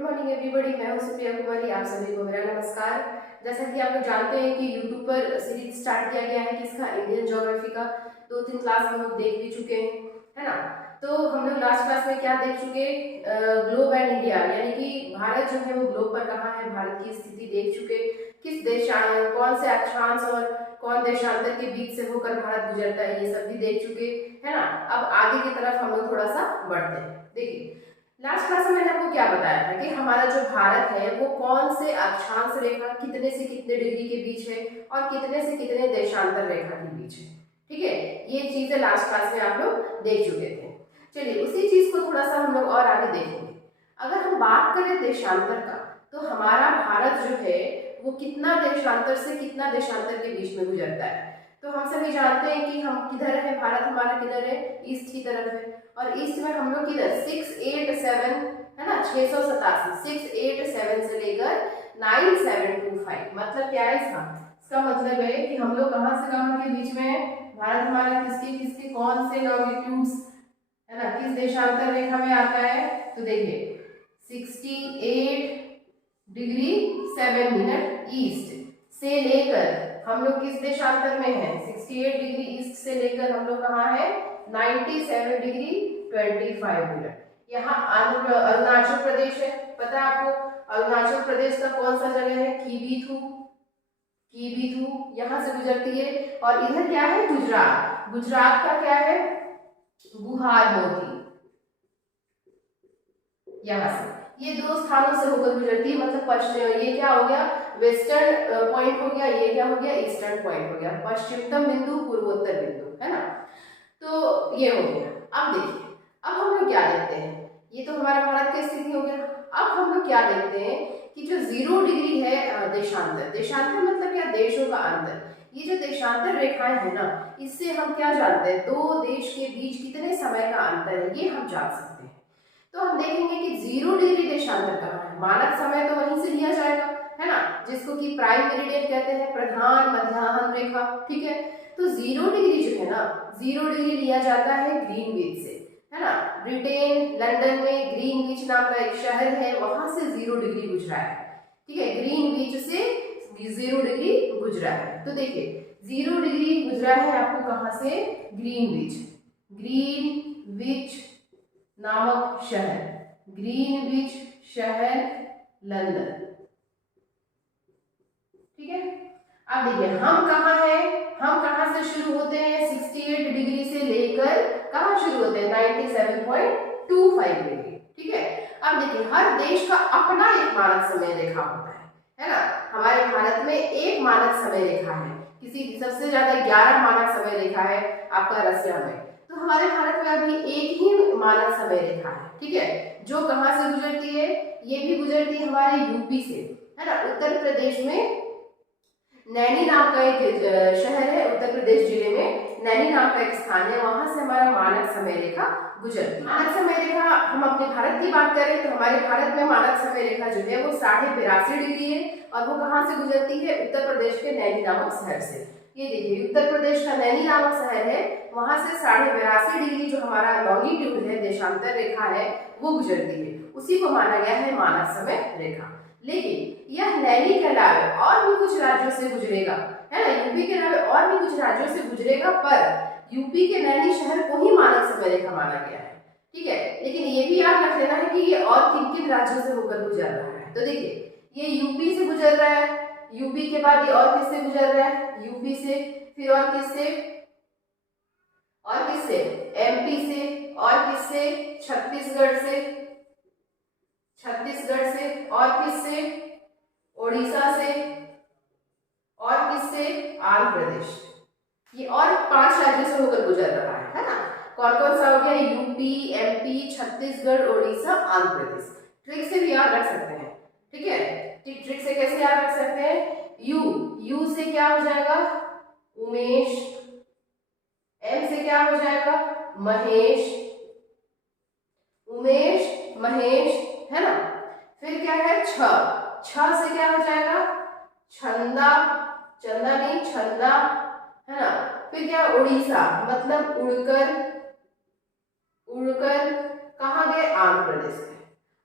Good morning everybody. मैं हूं सुप्रिया कुमारी। आप सभी को मेरा नमस्कार। जैसा कि आप लोग जानते हैं कि यूट्यूब पर सीरीज स्टार्ट किया गया है किसका, इंडियन ज्योग्राफी का। 2-3 क्लास हम लोग देख भी चुके हैं, है ना। तो हम लोग लास्ट क्लास में क्या देख चुके, ग्लोब एंड इंडिया, यानी कि भारत जो है वो ग्लोब पर कहाँ है, भारत की स्थिति देख चुके। किस कौन से अक्षांश और कौन देशांतर के बीच से होकर भारत गुजरता है, ये सब भी देख चुके, है ना। अब आगे की तरफ हम लोग थोड़ा सा बढ़ते हैं। देखिए, लास्ट क्लास में मैंने आपको क्या बताया था कि हमारा जो भारत है वो कौन से अक्षांश रेखा कितने से कितने डिग्री के बीच है और कितने से कितने देशांतर रेखा के बीच है। ठीक है, ये चीजें लास्ट क्लास में आप लोग देख चुके थे। चलिए, उसी चीज को थोड़ा सा हम लोग और आगे देखेंगे। अगर हम बात करें देशांतर का, तो हमारा भारत जो है वो कितना देशांतर से कितना देशांतर के बीच में गुजरता है। तो हम सभी जानते हैं कि हम किधर है, भारत हमारा किधर है, ईस्ट की तरफ है। और ईस्ट में हम लोग किधर 687 है ना, 687 से लेकर 9725। मतलब क्या है इसका मतलब है कि हम लोग कहां से कहां के बीच में, भारत हमारा किसके किसके कौन से लॉन्गिट्यूड्स है ना, किस देशांतर रेखा में आता है। तो देखिए 68 डिग्री 7 मिनट ईस्ट से लेकर हम लोग किस देशांतर में है, 68 डिग्री ईस्ट से लेकर हम लोग कहाँ है, 97 डिग्री 25 मिनट। यहाँ अरुणाचल प्रदेश है। पता है आपको अरुणाचल प्रदेश का कौन सा जगह है, कीबीथू यहाँ से गुजरती है। और इधर क्या है, गुजरात। गुजरात का क्या है, गुहार मोती, यहाँ से ये दो स्थानों से होकर गुजरती है। मतलब पश्चिम, ये क्या हो गया, वेस्टर्न पॉइंट हो गया, ये क्या हो गया, ईस्टर्न पॉइंट हो गया। पश्चिमतम बिंदु, पूर्वोत्तर बिंदु, है ना। तो ये हो गया। अब देखिए, अब हम लोग क्या देखते हैं, ये तो हमारा भारत की स्थिति हो गया। अब हम लोग क्या देखते हैं कि जो 0 डिग्री है देशांतर, देशांतर मतलब क्या, देशों का अंतर। ये जो देशांतर रेखाएं है ना, इससे हम क्या जानते हैं, दो देश के बीच कितने समय का अंतर है, ये हम जान सकते हैं। तो हम देखेंगे कि 0 डिग्री देशांतर कहाँ है। मानक समय तो वहीं से लिया जाएगा, है ना, जिसको कि प्राइम मेरिडियन कहते हैं, प्रधान मध्याह्न रेखा। ठीक है, तो 0 डिग्री जो है ना, 0 डिग्री लिया जाता है ग्रीनविच से, है ना। ब्रिटेन लंदन में ग्रीनविच नाम का एक शहर है, वहां से 0 डिग्री गुजरा है। ठीक है, ग्रीनविच से 0 डिग्री गुजरा है। तो देखिए 0 डिग्री गुजरा है आपको कहां से, ग्रीनविच नामक शहर, ग्रीनविच शहर लंदन। ठीक है, अब देखिए हम कहाँ हैं, हम कहाँ से शुरू होते हैं, 68 डिग्री से लेकर कहाँ शुरू होते हैं, 97.25 डिग्री। ठीक है, अब देखिए हर देश का अपना एक मानक समय रेखा होता है ना। हमारे भारत में एक मानक समय रेखा है, किसी सबसे ज्यादा 11 मानक समय रेखा है आपका रसिया में। तो हमारे भारत में अभी एक ही मानक समय रेखा है। ठीक है, जो कहां से गुजरती है, ये भी गुजरती है हमारे यूपी से, है ना। उत्तर प्रदेश में नैनी नाम का एक शहर है, उत्तर प्रदेश जिले में नैनी नाम का एक स्थान है, वहां से हमारा मानक समय रेखा गुजरती है। मानक समय रेखा, हम अपने भारत की बात करें तो हमारे भारत में मानक समय रेखा जो है वो 82.5 डिग्री है। और वो कहां से गुजरती है, उत्तर प्रदेश के नैनी नामक शहर से। ये देखिए उत्तर प्रदेश का नैनी नामक शहर है, वहां से 82.5 डिग्री जो हमारा लॉन्गिट्यूड है, देशांतर रेखा है, वो गुजरती है। उसी को माना गया है मानक समय रेखा। लेकिन यह नैनी के अलावा और भी कुछ राज्यों से गुजरेगा, है ना, यूपी के अलावा और भी कुछ राज्यों से गुजरेगा, पर यूपी के नैनी शहर को ही मानक समय रेखा माना गया है। ठीक है, लेकिन ये भी याद रख लेना है कि ये और किन किन राज्यों से होकर गुजर रहा है। तो देखिए ये यूपी से गुजर रहा है, यूपी के बाद ये और किससे गुजर रहा है, यूपी से, फिर और किससे, एमपी से, और किससे, छत्तीसगढ़ से, और किससे, ओडिशा से, और किससे, आंध्र प्रदेश। ये और 5 राज्यों से होकर गुजर रहा है ना। कौन कौन सा हो गया, UP, MP, Chhattisgarh, Odisha, Andhra Pradesh. Trick से भी याद रख सकते हैं। ठीक है, ट्रिक से कैसे याद रख सकते हैं, यू से क्या हो जाएगा, उमेश, एम से क्या हो जाएगा, महेश, है ना। फिर क्या है, छ से क्या हो जाएगा, छंदा, चंदा नहीं छंदा, है ना। फिर क्या, उड़ीसा मतलब उड़कर, कहाँ गए, आंध्र प्रदेश में।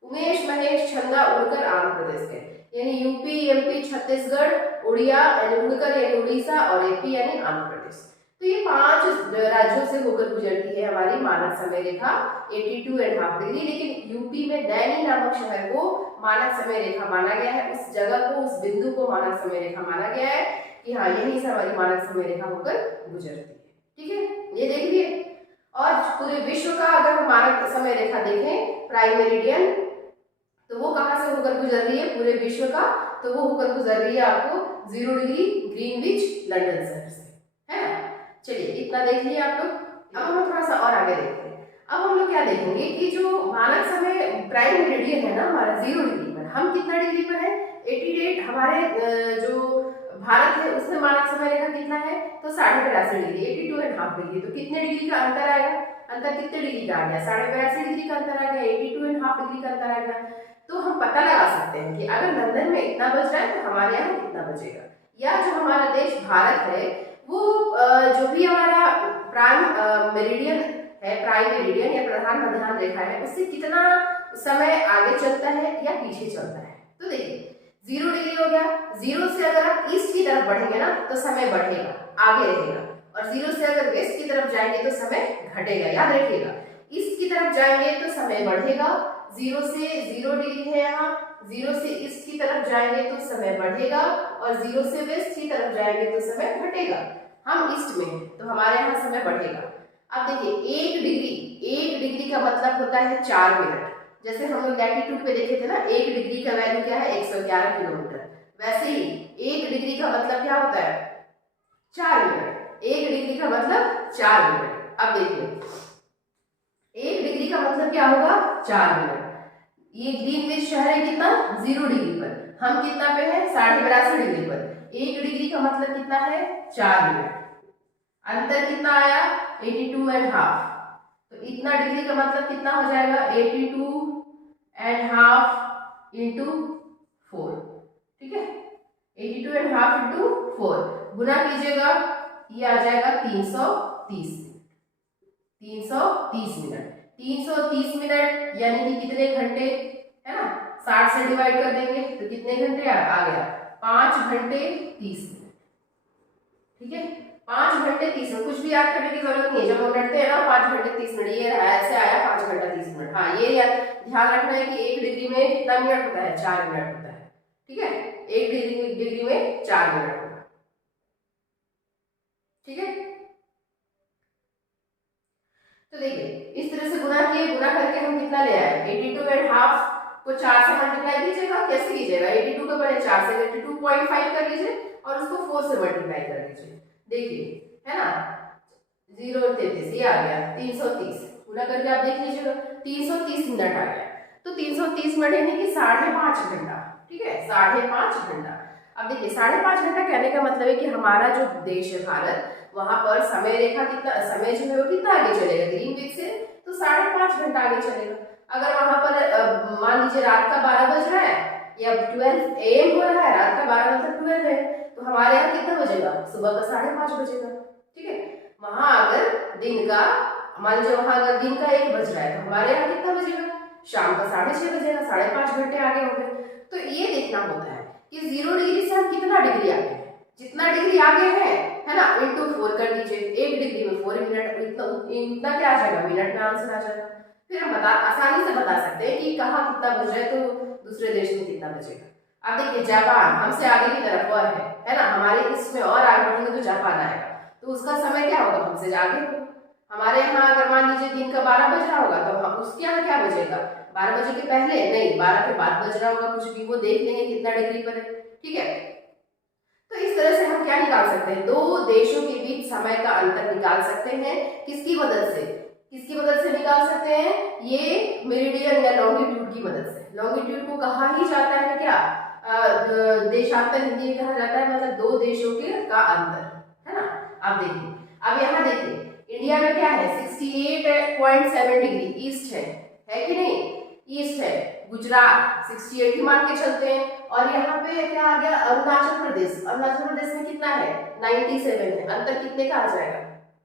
उमेश, महेश, छंदा उड़कर आंध्र प्रदेश गए, यानी यूपी, एमपी, छत्तीसगढ़, उड़िया यानी उड़कर यानी उड़ीसा, और एपी यानी आंध्र प्रदेश। तो ये 5 राज्यों से होकर गुजरती है हमारी मानक समय रेखा 82.5 डिग्री। लेकिन यूपी में नैनी नामक शहर को मानक समय रेखा माना गया है, उस जगह को, उस बिंदु को मानक समय रेखा माना गया है कि हाँ यही से हमारी मानक समय रेखा होकर गुजरती है। ठीक है, ये देख लिए। और पूरे विश्व का अगर हम मानक समय रेखा देखें प्राइम मेरिडियन, तो वो कहाँ से होकर गुजर रही है पूरे विश्व का, तो वो होकर गुजर रही है आपको 0 डिग्री ग्रीनविच लंदन शहर से, है ना। चलिए इतना देख लिया आप लोग। अब हम थोड़ा सा और आगे देखते हैं। अब हम लोग क्या देखेंगे कि जो मानक समय प्राइम मेरिडियन है ना हमारा 0 डिग्री पर, हम कितना डिग्री पर है 88, हमारे जो भारत है उसमें मानक समय रेखा कितना है, तो 82.5 डिग्री, 82.5 डिग्री। तो कितने डिग्री का अंतर आएगा, अंतर कितने डिग्री का आ गया, 82.5 डिग्री का अंतर आ गया, 82.5 डिग्री का अंतर आ गया। तो हम पता लगा सकते हैं कि अगर लंदन में इतना बज रहा है तो हमारे यहाँ कितना बजेगा, या जो हमारा देश भारत है वो जो भी हमारा प्राइम मेरिडियन है, प्राइम मेरिडियन या प्रधान मध्याह्न रेखा है, उससे कितना समय आगे चलता है या पीछे चलता है। तो देखिए 0 डिग्री हो गया, 0 से अगर आप ईस्ट की तरफ बढ़ेंगे ना तो समय बढ़ेगा, आगे रहेगा, और 0 से अगर वेस्ट की तरफ जाएंगे तो समय घटेगा। याद रखिएगा, ईस्ट की तरफ जाएंगे तो समय बढ़ेगा, 0 से 0 डिग्री है यहाँ, 0 से ईस्ट की तरफ जाएंगे तो समय बढ़ेगा, और 0 से वेस्ट की तरफ जाएंगे तो समय घटेगा। हम ईस्ट में हैं तो हमारे यहाँ समय बढ़ेगा। अब देखिए 1 डिग्री का मतलब होता है 4 मिनट। जैसे हम लोग लैटिट्यूड पे देखे थे ना, 1 डिग्री का वैल्यू क्या है 111 किलोमीटर, वैसे ही 1 डिग्री का मतलब क्या होता है 4 मिनट। 1 डिग्री का मतलब 4 मिनट। अब देखिए 1 डिग्री का मतलब क्या होगा 4 मिनट। ये ग्रीनविच शहर है कितना 0 डिग्री पर, हम कितना पे है 82.5 डिग्री पर। 1 डिग्री का मतलब कितना है 4 मिनट। अंतर कितना आया 82.5, तो इतना डिग्री का मतलब कितना हो जाएगा 82.5 इंटू 4। ठीक है, 82.5 इंटू 4 गुना कीजिएगा, ये आ जाएगा 330 मिनट। 330 मिनट, 330 मिनट यानी कि कितने घंटे, है ना। 60 से डिवाइड कर देंगे तो कितने घंटे आ गया 5 घंटे 30 मिनट। ठीक है, 5 घंटे 30 मिनट। कुछ भी याद करने की जरूरत नहीं है, जब हम रटते हैं ना 5 घंटे 30 मिनट, ये ऐसे आया 5 घंटा 30 मिनट। हाँ, ये ध्यान रखना है कि 1 डिग्री में कितना मिनट होता है 4 मिनट होता है। ठीक है, 1 डिग्री में 4 मिनट होगा। ठीक है, तो देखिए इस तरह से गुना किए, गुना करके हम कितना ले आए 82.5 को 4 से मल्टीप्लाई कीजिएगा। कैसे कीजिएगा 82 को पहले 4 से 82.5 कर लीजिए और उसको 4 से मल्टीप्लाई कर लीजिए। देखिए है ना 0 और 33 ये आ गया 330, गुना करके आप देख लीजिएगा 330 मिनट आ गया। तो 330 मिनट यानी कि 5.5 घंटा। ठीक है, 5.5 घंटा। अब देखिए 5.5 घंटा कहने का मतलब है कि हमारा जो देश है भारत, वहां पर समय रेखा कितना, समय जो है वो कितना आगे चलेगा ग्रीनविच से, तो 5.5 घंटा आगे चलेगा। अगर वहां पर मान लीजिए रात का 12 बज रहा है या 12 AM हो रहा है, रात का 12 मतलब 12 है, तो हमारे यहाँ कितना बजेगा सुबह का 5:30 बजेगा। ठीक है, वहां अगर दिन का, मान लीजिए वहां अगर दिन का 1 बज रहा है तो हमारे यहाँ कितना बजेगा शाम का 6:30 बजेगा, 5.5 घंटे आगे हो गए। तो ये देखना होता है कि 0 डिग्री से हम कितना डिग्री आगे हैं, जितना डिग्री आगे है ना इंटू 4 कर दीजिए। 1 डिग्री में 4 मिनट, इतना क्या आ जाएगा मिनट में आंसर आ जाएगा। फिर हम आसानी से बता सकते हैं कि कहाँ कितना बज रहा है तो दूसरे देश में कितना बजेगा। अब देखिए जापान हमसे आगे की तरफ और है ना, हमारे इसमें और आगे बढ़ेंगे तो जापान आएगा, तो उसका समय क्या होगा हमसे आगे होगा। हमारे यहाँ अगर मान लीजिए दिन का 12 बज रहा होगा तो हम उसके यहाँ क्या बजेगा 12 बजे के पहले नहीं 12 के बाद बज रहा होगा, कुछ भी वो देख लेंगे कितना डिग्री पर है। ठीक है, तो इस तरह से हम क्या निकाल सकते हैं, दो देशों के बीच समय का अंतर निकाल सकते हैं। किसकी मदद से, किसकी मदद से निकाल सकते हैं, ये मेरिडियन या लॉन्गिट्यूड की मदद से। लॉन्गिट्यूड को कहा ही जाता है क्या देशांतर, हिंदी में कहा जाता है मतलब दो देशों के का अंतर, है ना। अब देखिए, अब यहाँ देखिए इंडिया में क्या है 68.7 डिग्री ईस्ट है कि नहीं, ईस्ट है। गुजरात 68 ही मान के चलते हैं, और यहाँ पे क्या आ गया अरुणाचल प्रदेश, अरुणाचल प्रदेश में कितना है 97 है। अंतर कितने का आ जाएगा,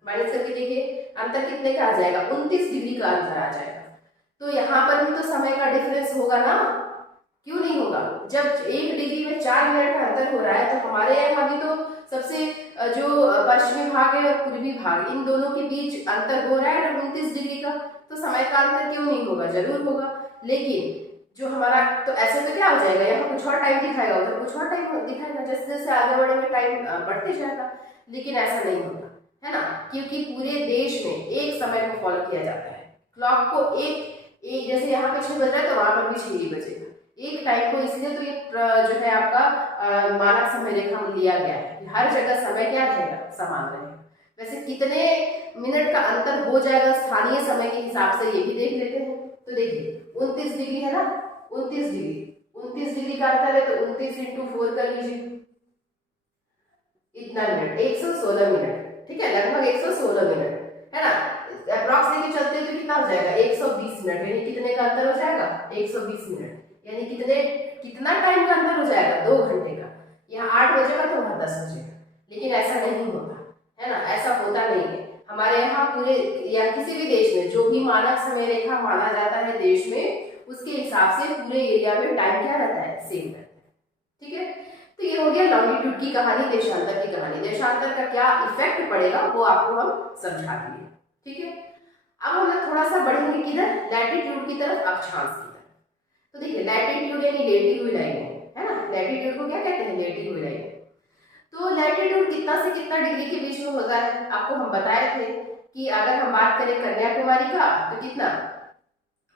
माइनस करके देखिए अंतर कितने का आ जाएगा 29 डिग्री का अंतर आ जाएगा। तो यहाँ पर भी तो समय का डिफरेंस होगा ना, क्यों नहीं होगा? जब 1 डिग्री में 4 मिनट का अंतर हो रहा है तो हमारे यहाँ भी तो सबसे जो पश्चिमी भाग है और पूर्वी भाग, इन दोनों के बीच अंतर हो रहा है ना 29 डिग्री का, तो समय का अंतर क्यों नहीं होगा? जरूर होगा। लेकिन जो हमारा, तो ऐसे तो क्या हो जाएगा, यहाँ कुछ और टाइम दिखाएगा, उधर कुछ और टाइम दिखाएगा, जैसे जैसे आगे बढ़ेंगे टाइम बढ़ते जाएगा। लेकिन ऐसा नहीं होगा, है ना, क्योंकि पूरे देश में एक समय को फॉलो किया जाता है। क्लॉक को एक एक जैसे यहाँ पे 6 बज रहा है तो वहां पर भी 6 ही बजेगा, एक टाइम को। इसलिए तो ये जो है आपका मानक समय रेखा में लिया गया है कि हर जगह समय क्या रहेगा, समान रहेगा। वैसे कितने मिनट का अंतर हो जाएगा स्थानीय समय के हिसाब से, ये भी देख लेते हैं। तो देखिए 29 डिग्री है ना, 29 डिग्री का अंतर है, तो 29 × 4 कर लीजिए, इतना मिनट, 116 मिनट, ठीक है, लगभग 116 मिनट, है ना। अप्रॉक्स लेके चलते हैं तो कितना हो जाएगा, 120 मिनट, यानी कितने का अंतर हो जाएगा, 120 मिनट, यानी कितना टाइम का अंतर हो जाएगा, 2 घंटे का। यहाँ 8 बजेगा तो वहां 10 बजेगा। लेकिन ऐसा नहीं होता, है ना, ऐसा होता नहीं है। हमारे यहाँ पूरे या किसी भी देश में जो भी मानक समय रेखा माना जाता है देश में, उसके हिसाब से पूरे एरिया में टाइम क्या रहता है, सेम रहता है, ठीक है। तो ये हो गया लॉन्गिट्यूड की कहानी, देशांतर की कहानी। देशांतर का क्या इफेक्ट पड़ेगा वो आपको हम समझा दिए, ठीक है। अब हम लोग थोड़ा सा बढ़ेंगे किधर, लैटिट्यूड की तरफ, अक्षांश की तरफ। तो देखिए लैटिट्यूड यानी लेटी हुई लाइन है ना, लैटिट्यूड को क्या कहते हैं, लेटी हुई लाइन। तो लैटिट्यूड कितना से कितना डिग्री के बीच में होता है, आपको हम बताए थे कि अगर हम बात करें कन्याकुमारी का तो कितना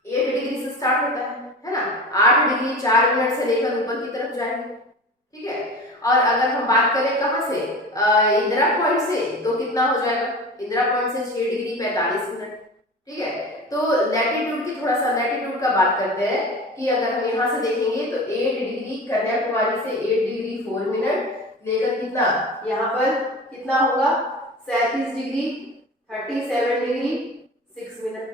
8 डिग्री से स्टार्ट होता है ना, 8 डिग्री 4 मिनट से लेकर ऊपर की तरफ जाएंगे, ठीक है। और अगर हम बात करें कहाँ से, इंदिरा पॉइंट से, तो कितना हो जाएगा, इंदिरा पॉइंट से 6 डिग्री 45 मिनट, ठीक है। तो लैटिट्यूड की थोड़ा सा लैटिट्यूड का बात करते हैं कि अगर हम यहाँ से देखेंगे तो 8 डिग्री कन्याकुमारी से 8 डिग्री 4 मिनट लेकर कितना, यहाँ पर कितना होगा 37 डिग्री 37 डिग्री 6 मिनट,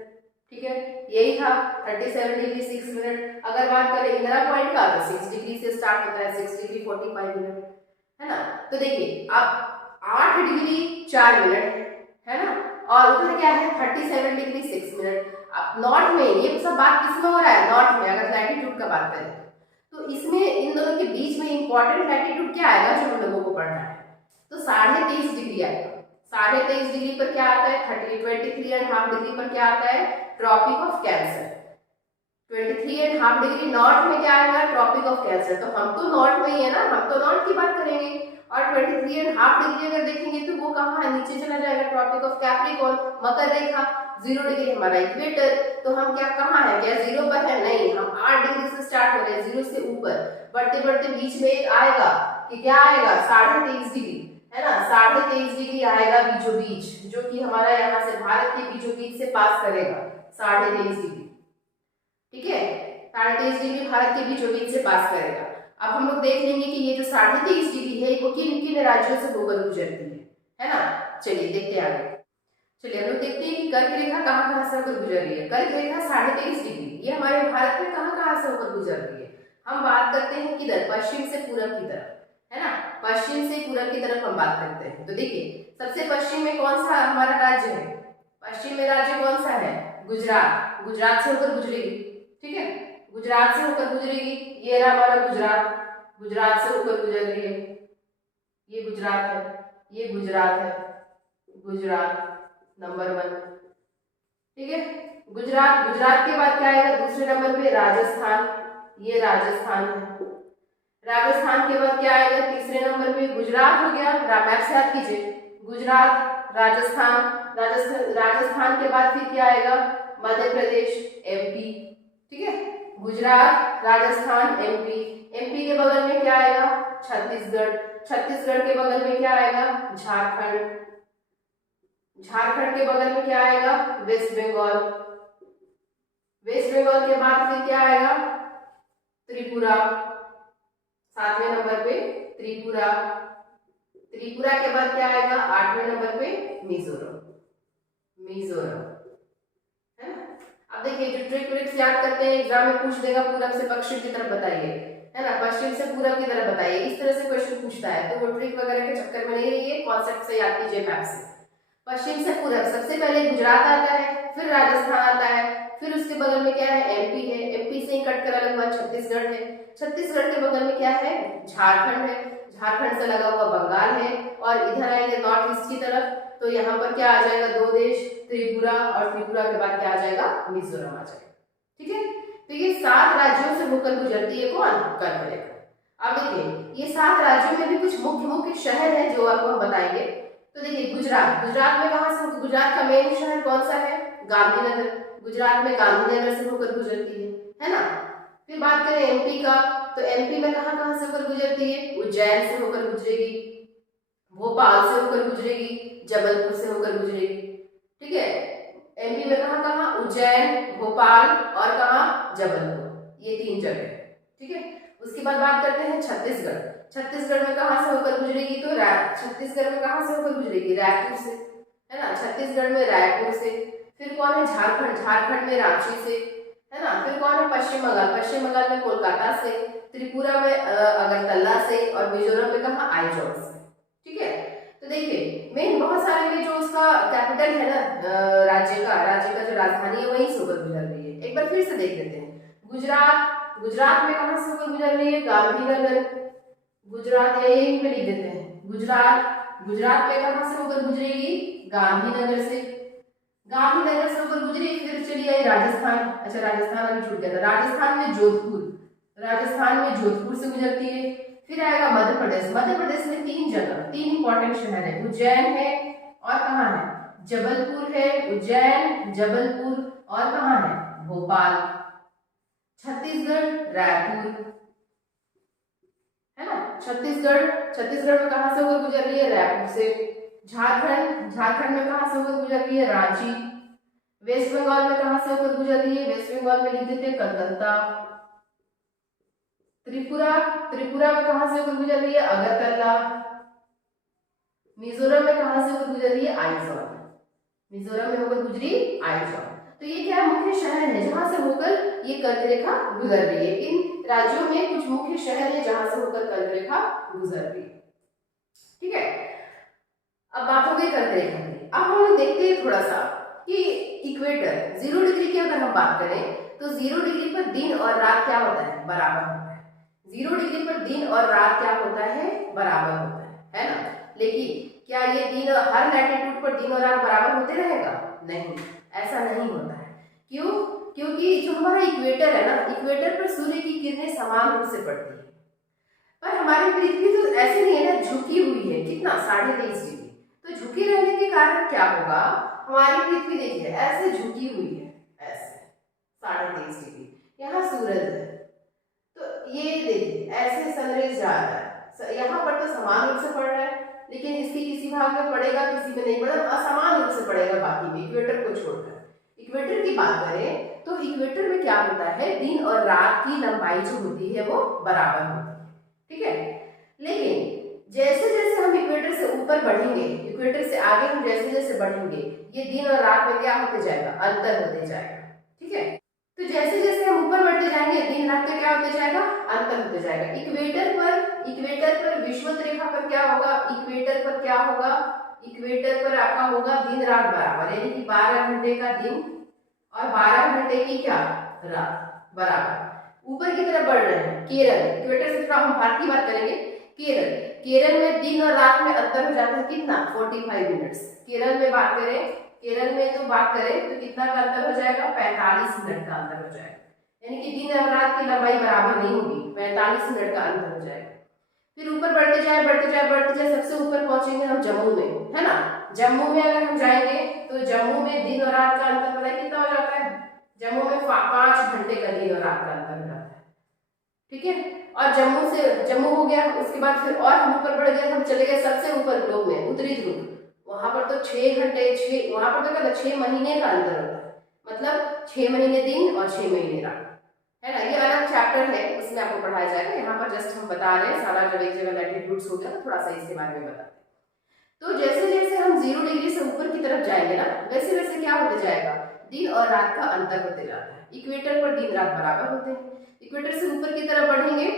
ठीक है, यही था 37 डिग्री 6 मिनट। अगर बात करें इंदिरा पॉइंट का तो 6 डिग्री से स्टार्ट होता है, 6 डिग्री 45 मिनट, है ना। तो देखिए अब 8 डिग्री 4 मिनट है ना, और उधर क्या है 37 डिग्री 6 मिनट। अब नॉर्थ में, ये सब बात किसमें हो रहा है, नॉर्थ में, अगर लैटिट्यूड का बात करें तो इसमें इन दोनों के बीच में इंपॉर्टेंट लैटिट्यूड क्या आएगा जो हम लोगों को पढ़ना है, तो 23.5 डिग्री आएगा। 23.5 डिग्री पर क्या आता है, 23.5 डिग्री पर क्या आता है, ट्रॉपिक ऑफ कैंसर। 23.5 डिग्री नॉर्थ में क्या आएगा, ट्रॉपिक ऑफ कैंसर। तो हम तो नॉर्थ में ही है ना, हम तो नॉर्थ की बात करेंगे। और 23.5 डिग्री अगर देखेंगे तो वो कहाँ है, नीचे चला जाएगा, ट्रॉपिक ऑफ कैप्रिकॉर्न, मकर रेखा। 0 डिग्री हमारा इक्वेटर, तो हम क्या कहाँ है, क्या 0 पर है, नहीं, हम 8 डिग्री से स्टार्ट हो रहे हैं, 0 से ऊपर बढ़ते बढ़ते बीच में एक आएगा कि क्या आएगा 23.5 डिग्री, है ना, 23.5 डिग्री आएगा बीचों बीच, जो कि हमारा यहाँ से भारत के बीचों बीच से पास करेगा 23.5 डिग्री, ठीक है, 23.5 डिग्री भारत के बीचों बीच से पास करेगा। अब हम लोग देख लेंगे कि ये जो 23.5 डिग्री है वो किन किन राज्यों से होकर गुजरती है ना। चलिए देखते हैं आगे। चलिए हम लोग देखते हैं कि कर्क रेखा कहाँ से होकर गुजर रही है। कर्क रेखा 23.5 डिग्री ये हमारे भारत में कहाँ से होकर गुजर रही है। हम बात करते हैं किधर, पश्चिम से पूरब की तरफ, है ना, पश्चिम से पूरब की तरफ हम बात करते हैं। तो देखिए सबसे पश्चिम में कौन सा हमारा राज्य है, पश्चिम में राज्य कौन सा है, गुजरात। गुजरात से होकर गुजरेगी, ठीक है, गुजरात से होकर गुजरेगी। ये रहा हमारा गुजरात, गुजरात से होकर गुजर रही है, ये गुजरात है, ये गुजरात है, गुजरात नंबर 1, ठीक है। गुजरात, गुजरात के बाद क्या आएगा दूसरे नंबर पे, राजस्थान, ये राजस्थान है। राजस्थान के बाद क्या आएगा तीसरे नंबर पे, गुजरात हो गया, मैप से याद कीजिए, गुजरात, राजस्थान, राजस्थान के बाद फिर क्या आएगा, मध्य प्रदेश, एमपी, ठीक है, गुजरात, राजस्थान, एमपी। एमपी के बगल में क्या आएगा, छत्तीसगढ़। छत्तीसगढ़ के बगल में क्या आएगा, झारखंड। झारखंड के बगल में क्या आएगा, वेस्ट बंगाल। वेस्ट बंगाल के बाद फिर क्या आएगा, त्रिपुरा, 7वें नंबर पे त्रिपुरा। त्रिपुरा के बाद क्या आएगा 8वें नंबर पे, मिजोरम। मिजोरम, है ना। अब देखिए जो ट्रिक्स याद करते हैं एग्जाम में पूछ देगा, पूरब से पश्चिम की तरफ बताइए, है ना, पश्चिम से पूरब की तरफ बताइए, इस तरह से क्वेश्चन पूछता है। तो वो ट्रिक वगैरह के चक्कर में नहीं रहिए, कॉन्सेप्ट से याद कीजिए मैप से। पश्चिम से पूरब, सबसे पहले गुजरात आता है, फिर राजस्थान आता है, फिर उसके बगल में क्या है, एमपी है, एमपी से ही कट कर अलग हुआ छत्तीसगढ़ है, छत्तीसगढ़ के बगल में क्या है, झारखंड है, झारखंड से लगा हुआ बंगाल है, और इधर आएंगे नॉर्थ ईस्ट की तरफ तो यहाँ पर क्या आ जाएगा, दो देश, त्रिपुरा, और त्रिपुरा के बाद क्या आ जाएगा, मिजोरम आ जाएगा। ठीक है, तो ये 7 राज्यों से होकर गुजरती है कौन, कर्क रेखा। अब देखिए ये 7 राज्यों में भी कुछ मुख्य मुख्य शहर है जो आपको हम बताएंगे। तो देखिए गुजरात, गुजरात में कहाँ से, गुजरात का मेन शहर कौन सा है, गांधीनगर, गुजरात में गांधीनगर से होकर गुजरती है ना। फिर बात करें एमपी का, तो एमपी में कहाँ कहाँ से होकर गुजरती है, उज्जैन से होकर गुजरेगी, भोपाल से होकर गुजरेगी, जबलपुर से होकर गुजरेगी। ठीक है, एमपी में कहाँ कहाँ, उज्जैन, भोपाल और कहाँ, जबलपुर, ये 3 जगह। ठीक है, उसके बाद बात करते हैं छत्तीसगढ़, छत्तीसगढ़ में कहाँ से होकर गुजरेगी, तो छत्तीसगढ़ में कहाँ से होकर गुजरेगी, रायपुर से, है ना, छत्तीसगढ़ में रायपुर से। फिर कौन है, झारखंड, झारखंड में रांची से, है ना। फिर कौन है, पश्चिम बंगाल, पश्चिम बंगाल में कोलकाता से, त्रिपुरा में अगरतला से, और मिजोरम में कहाँ, आइजॉल से। ठीक है, तो देखिए मेन बहुत सारे में जो उसका कैपिटल है ना, राज्य का जो राजधानी है वहीं से होकर गुजर रही है। एक बार फिर से देख लेते हैं, गुजरात, गुजरात में कहाँ से होकर गुजर रही है, गांधीनगर, गुजरात, यही पे लिख देते हैं, गुजरात, गुजरात में कहाँ से होकर गुजरेगी, गांधीनगर से, गांधीनगर से होकर गुजरी। फिर चली आई राजस्थान, अच्छा राजस्थान अभी छूट गया था, राजस्थान में जोधपुर, राजस्थान में जोधपुर से गुजरती है। फिर आएगा मध्य प्रदेश, मध्य प्रदेश में 3 जगह, 3 इंपॉर्टेंट शहर है, उज्जैन है और कहाँ है, जबलपुर है, उज्जैन, जबलपुर और कहाँ है, भोपाल। छत्तीसगढ़, रायपुर, है ना, छत्तीसगढ़, छत्तीसगढ़ में कहाँ से होकर गुजर रही है, रायपुर से। झारखंड, झारखंड में कहाँ से होकर गुजर रही है, रांची। वेस्ट बंगाल में कहाँ से होकर गुजर रही है, वेस्ट बंगाल में लिख देते हैं कलकत्ता। त्रिपुरा, त्रिपुरा में कहां से होकर गुजर रही है, अगरतला। मिजोरम में कहां से होकर गुजर रही है, आइजॉल, मिजोरम में होकर गुजरी आइजॉल। तो ये क्या मुख्य शहर है जहां से होकर ये कर्क रेखा गुजर रही है। इन राज्यों में कुछ मुख्य शहर है जहां से होकर कर्क रेखा गुजर रही है। ठीक है, अब बात हो गई कर्क रेखा की। अब हम लोग देखते हैं थोड़ा सा कि इक्वेटर 0 डिग्री की अगर हम बात करें तो 0 डिग्री पर दिन और रात क्या होता है, बराबर होता है। 0 डिग्री पर दिन और रात क्या होता है, बराबर होता है ना। लेकिन क्या ये दिन हर लैटिट्यूड पर दिन और रात बराबर होते रहेगा, नहीं, ऐसा नहीं होता है। क्यों, क्योंकि जो हमारा इक्वेटर है ना, इक्वेटर पर सूर्य की किरणें समान रूप से पड़ती है, पर हमारी पृथ्वी तो ऐसे नहीं है ना, झुकी हुई है, कितना 23.5 डिग्री। तो झुकी रहने के कारण क्या होगा, हमारी पृथ्वी देखिए ऐसे झुकी हुई है, ऐसे 23.5 डिग्री, यहाँ सूरज है, तो ये देखिए ऐसे सनराइज जा रहा है, यहाँ पर तो समान रूप से पड़ रहा है, लेकिन इसकी किसी भाग में पड़ेगा, किसी में नहीं पड़ेगा, असमान रूप से पड़ेगा बाकी में, इक्वेटर को छोड़कर। इक्वेटर की बात करें तो इक्वेटर में क्या होता है, दिन और रात की लंबाई जो होती है वो बराबर होती है। ठीक है, लेकिन जैसे जैसे हम इक्वेटर से ऊपर बढ़ेंगे, इक्वेटर से आगे हम जैसे जैसे बढ़ेंगे, ये दिन और रात में क्या होते जाएगा, अंतर होते जाएगा। ठीक है, तो जैसे जैसे हम ऊपर बढ़ते जाएंगे, दिन रात का क्या होते जाएगा, अंतर होते जाएगा। इक्वेटर पर विषुवत रेखा पर क्या होगा, इक्वेटर पर क्या होगा, इक्वेटर पर आपका होगा दिन रात बराबर, यानी कि 12 घंटे का दिन और 12 घंटे की क्या, रात बराबर। ऊपर की तरफ बढ़ रहे हैं, केरल, इक्वेटर से थोड़ा हम भारत की बात करेंगे, केरल, केरल में दिन और रात में अंतर हो जाता है कितना, 45 मिनट्स। केरल में बात करें, केरल में तो बात करें तो कितना का अंतर हो जाएगा, 45 मिनट का अंतर हो जाएगा, यानी कि दिन और रात की लंबाई बराबर नहीं होगी, 45 मिनट का अंतर हो जाएगा। फिर ऊपर बढ़ते जाए बढ़ते जाए बढ़ते जाए, सबसे ऊपर पहुंचेंगे हम जम्मू में, है ना। जम्मू में अगर हम जाएंगे तो जम्मू में दिन और रात का अंतर पता है कितना हो जाता है, जम्मू में 5 घंटे का दिन और रात का अंतर हो जाता है। ठीक है, और जम्मू हो गया, उसके बाद फिर और हम ऊपर बढ़ गए, हम चले गए सबसे ऊपर ग्लोब में, उत्तरी ध्रुव, वहां पर तो 6 घंटे, वहां पर तो क्या 6 महीने का अंतर होता है, मतलब 6 महीने दिन और 6 महीने रात, है ना। ये अलग चैप्टर है, उसमें आपको पढ़ाया जाएगा, यहाँ पर जस्ट हम बता रहे हैं, सारा जब एक जगह लैटिट्यूड्स हो गया तो थोड़ा सा इसके बारे में बताते हैं। तो जैसे जैसे हम 0 डिग्री से ऊपर की तरफ जाएंगे ना, वैसे वैसे क्या होते जाएगा, दिन और रात का अंतर होते जाता है। इक्वेटर पर दिन रात बराबर होते हैं, इक्वेटर से ऊपर की तरफ बढ़ेंगे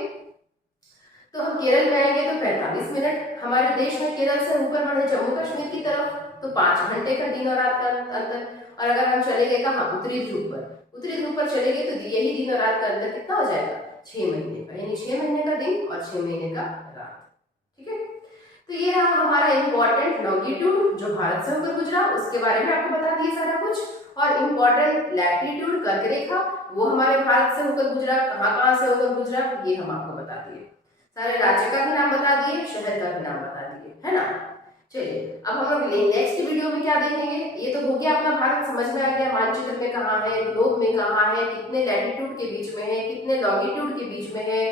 तो हम केरल में आएंगे तो 45 मिनट, हमारे देश में केरल से ऊपर बढ़े जम्मू कश्मीर की तरफ तो 5 घंटे का दिन और रात का अंतर। और अगर हम चले गए कहाँ, उत्तरी ध्रुव पर, उतनी धूप पर चलेंगे तो यही दिन और रात का अंतर कितना हो जाएगा, 6 महीने का, यानी 6 महीने का दिन और 6 महीने का रात। ठीक है, तो ये रहा हमारा इम्पोर्टेंट लॉन्गिट्यूड जो भारत से होकर गुजरा, उसके बारे में आपको बता दिए सारा कुछ। और इम्पोर्टेंट लैटिट्यूड कर्क रेखा, वो हमारे भारत से होकर गुजरा, कहाँ से होकर गुजरा ये हम आपको बता दिए। सारे राज्य का भी नाम बता दिए, शहर का भी नाम बता दिए, है ना। चलिए अब हम लोग नेक्स्ट वीडियो में क्या देखेंगे, ये तो हो गया अपना भारत समझ में आ गया, मानचित्र में कहाँ है, ग्लोब में कहाँ है, कितने लैटिट्यूड के बीच में है, कितने लॉन्गिट्यूड के बीच में है,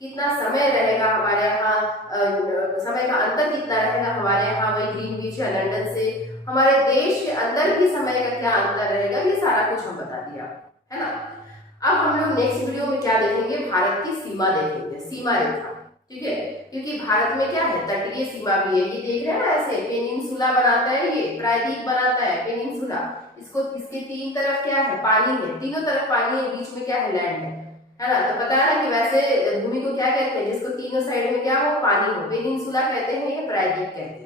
कितना समय रहेगा हमारे यहाँ, समय का अंतर कितना रहेगा हमारे यहाँ वही ग्रीनविच या लंदन से, हमारे देश के अंदर भी समय का क्या अंतर रहेगा, ये सारा कुछ हम बता दिया, है ना। अब हम लोग नेक्स्ट वीडियो में क्या देखेंगे, भारत की सीमा देखेंगे, सीमा रेखा। ठीक है, क्योंकि भारत में क्या है, तटीय सीमा भी है, ये देख रहे हैं ना, ऐसे पेनिनसुला बनाता है, ये प्रायद्वीप बनाता है पेनिनसुला, इसको इसके तीन तरफ क्या है, पानी है, तीनों तरफ पानी है, बीच में क्या है, लैंड है ना। तो पता है ना कि वैसे भूमि को क्या कहते हैं, जिसको तीनों साइड में क्या हो, पानी हो, पेनिनसुला कहते हैं, ये प्रायद्वीप कहते हैं।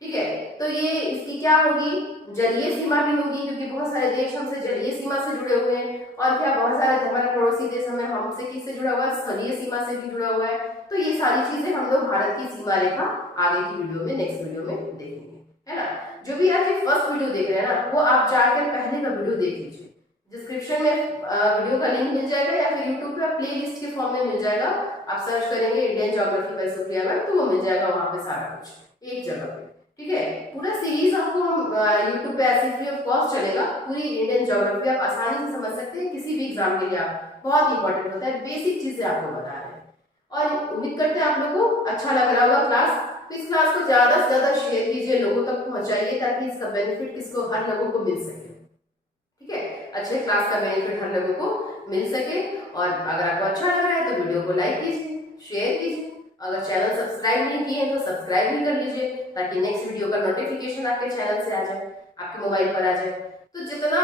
ठीक है, तो ये इसकी क्या होगी, जलीय सीमा भी होगी, क्योंकि बहुत सारे देश हमसे जलीय सीमा से जुड़े हुए हैं, और क्या बहुत सारे हमारे पड़ोसी देश हमें हमसे किससे जुड़ा हुआ है, स्थलीय सीमा से भी जुड़ा हुआ है। तो ये सारी चीजें हम लोग भारत की सीमा रेखा आगे की वीडियो में, नेक्स्ट वीडियो में देखेंगे, है ना। जो भी आज फर्स्ट वीडियो देख रहे हैं ना, वो आप जाकर पहले का वीडियो देख लीजिए, डिस्क्रिप्शन में वीडियो का लिंक मिल जाएगा, या फिर यूट्यूब पे प्ले लिस्ट के फॉर्म में मिल जाएगा, आप सर्च करेंगे Indian geography bye Supriya ma'am, तो वो मिल जाएगा वहां पे सारा कुछ एक जगह पे। ठीक है, पूरा सीरीज आपको हम यूट्यूब पे ऐसे फ्री ऑफ कॉस्ट चलेगा, पूरी इंडियन ज्योग्राफी आप आसानी से समझ सकते हैं, किसी भी एग्जाम के लिए आप, बहुत इंपॉर्टेंट होता है, बेसिक चीजें आपको बता रहे हैं। और उम्मीद करते हैं आप लोगों को अच्छा लग रहा होगा क्लास, तो इस क्लास को ज्यादा से ज्यादा शेयर कीजिए, लोगों तक पहुंचाइए, ताकि इसका बेनिफिट किसको, हर लोगों को मिल सके। ठीक है, अच्छे क्लास का बेनिफिट हर लोगों को मिल सके। और अगर आपको अच्छा लग रहा है तो वीडियो को लाइक कीजिए, शेयर कीजिए, अगर चैनल सब्सक्राइब नहीं किए हैं तो सब्सक्राइब भी कर लीजिए, ताकि नेक्स्ट वीडियो का नोटिफिकेशन आपके चैनल से आ जाए, आपके मोबाइल पर आ जाए। तो जितना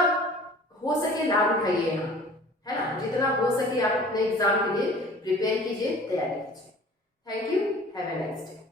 हो सके लाभ उठाइए यहाँ, है ना, जितना हो सके आप अपने एग्जाम के लिए प्रिपेयर कीजिए, तैयारी कीजिए। Thank you, have a nice day.